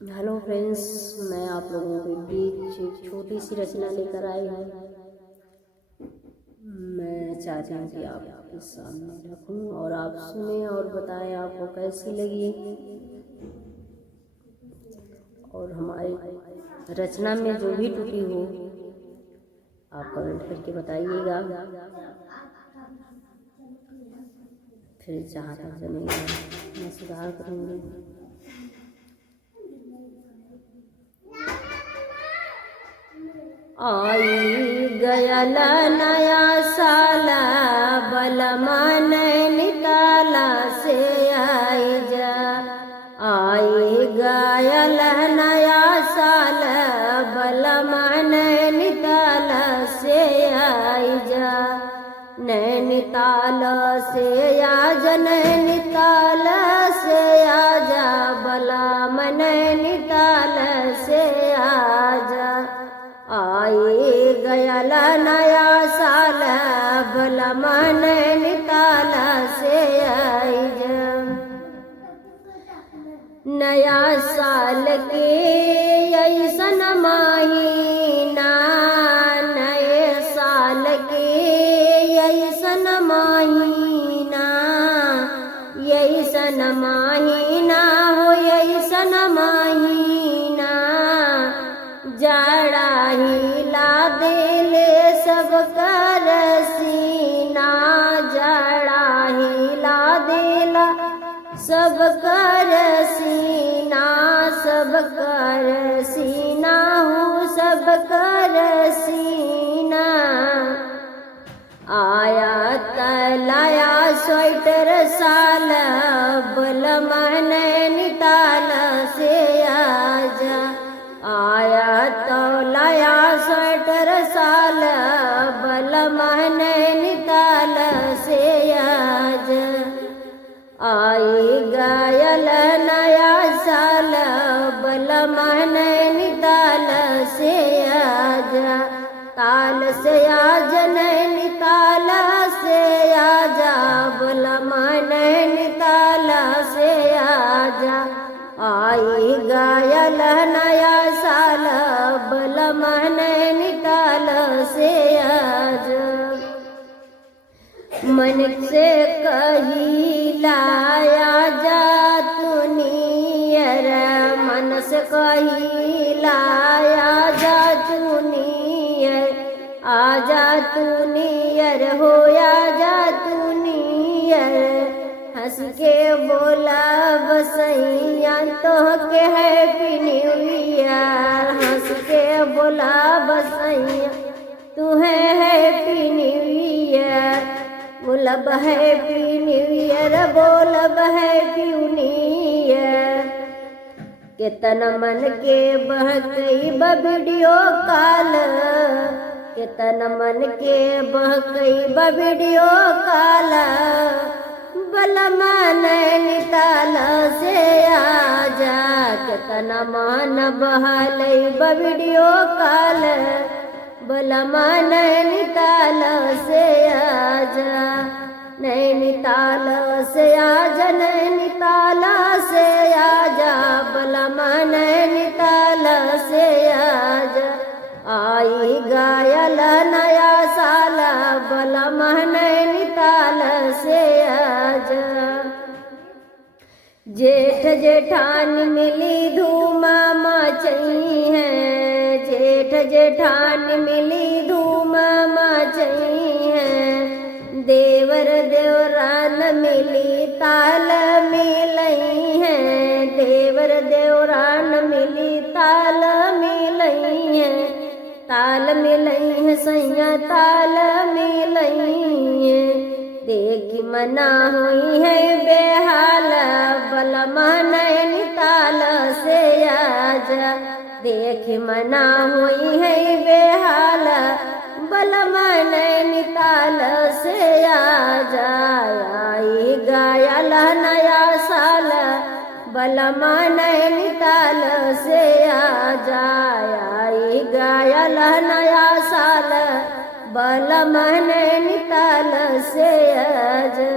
Hello friends, मैं आप लोगों के बीच एक छोटी सी रचना लेकर आई हूँ। मैं चाहती हूँ कि आप आपके सामने रखूँ और आप सुने और बताएं आपको कैसी लगी। और हमारी रचना में जो भी त्रुटि हो आप कमेंट करके बताइएगा, फिर जहाँ तक जमेगा मैं सुधार करूँगी। आई गयल नया साला बलमा नैनीताला से आई जा। आई गयल नया साल बलमा नैनीताला से आई जा। नैनीताल से आज नैनीताल से आजा बलमा नैनीताल से आजा। आई गयल नया साल बलमा नैनीताल से आई जा। नया साल के ऐसन महीना, नए साल के ऐसन महीना, ऐसन महीना हो ऐसन महीना। जाड़ा हिला देले सब कर सीना, जाड़ा हिला देला सब कर सीना, सब कर सीना हूँ सब कर सीना। आया तलाया स्वेटर साल बलमा नैनीताल से आजा। आया तौलाया स्वेटर साल बलमा नैनीताल से आज। आई गयल नया साल बलमा नैनीताल से आज। ताल से आज नैनीताल से आजा बलमा नैनीताल से आजा। आई गयल नया साल बलमा नैनीताल से आज। मन से कही लाया जा तू नियर, मन से कही लाया जा तू नियर। आजा तू नियर हो आजा तू नियर। हंस के बोला बसैया तो के हैप्पी न्यू ईयर। हंस के बोला बसैया तू है हैप्पी न्यू ईयर। बोलब हैप्पी न्यू ईयर, बोलब हैप्पी न्यू ईयर। केतन मन के बहकई वीडियो कॉल, केतन मन के बहकई वीडियो कॉल। बलमा नैनीताल से आजा। केतन मन बहलई वीडियो कॉल बलमा नैनीताल से आजा। नैनीताल से आजा, नैनीताल से आजा बलमा नैनीताल से आजा। आई गयल नया साल बलमा नैनीताल से आजा। जेठ जेठान मिली धूम मचई है, जेठ जेठान मिली धूम मचई है। देवर देवरान मिली ताल मिलई है, देवर देवरान मिली ताल मिलई है। ताल मिलई है सैया ताल मिलई है। देखी मना हुई है बेहाल बलमा नैनीताल से आजा। देखी मना हुई है बेहाल बलमा नैनीताल से आजा। आई गयल नया साल बलमा नैनीताल से आजा। आई गयल नया साल बलमा नैनीताल से आजा।